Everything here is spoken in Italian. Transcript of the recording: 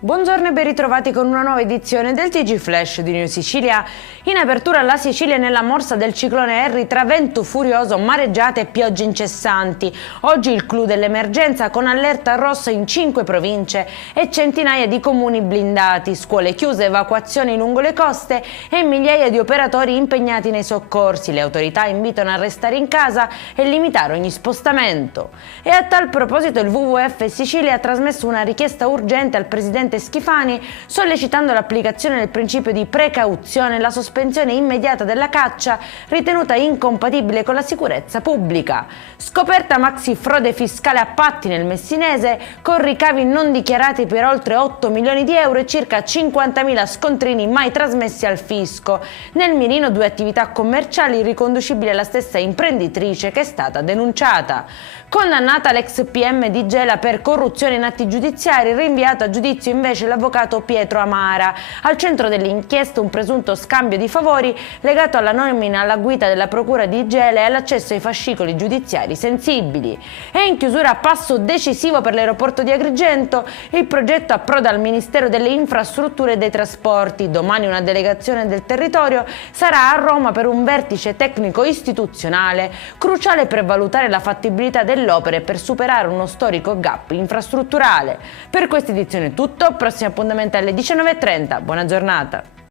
Buongiorno e ben ritrovati con una nuova edizione del TG Flash di New Sicilia. In apertura la Sicilia è nella morsa del ciclone Harry tra vento furioso, mareggiate e piogge incessanti. Oggi il clou dell'emergenza con allerta rossa in 5 province e centinaia di comuni blindati, scuole chiuse, evacuazioni lungo le coste e migliaia di operatori impegnati nei soccorsi. Le autorità invitano a restare in casa e limitare ogni spostamento. E a tal proposito il WWF Sicilia ha trasmesso una richiesta urgente al presidente Schifani, sollecitando l'applicazione del principio di precauzione e la sospensione immediata della caccia ritenuta incompatibile con la sicurezza pubblica. Scoperta maxi frode fiscale a patti nel Messinese, con ricavi non dichiarati per oltre 8 milioni di euro e circa 50.000 scontrini mai trasmessi al fisco. Nel mirino 2 attività commerciali riconducibili alla stessa imprenditrice che è stata denunciata. Condannata l'ex PM di Gela per corruzione in atti giudiziari, rinviato a giudizio invece l'avvocato Pietro Amara. Al centro dell'inchiesta un presunto scambio di favori legato alla nomina alla guida della procura di Gela e all'accesso ai fascicoli giudiziari sensibili. E in chiusura, passo decisivo per l'aeroporto di Agrigento, il progetto approda al Ministero delle Infrastrutture e dei Trasporti. Domani una delegazione del territorio sarà a Roma per un vertice tecnico istituzionale, cruciale per valutare la fattibilità dell'opera e per superare uno storico gap infrastrutturale. Per questa edizione è tutto, prossimo appuntamento alle 19:30, buona giornata.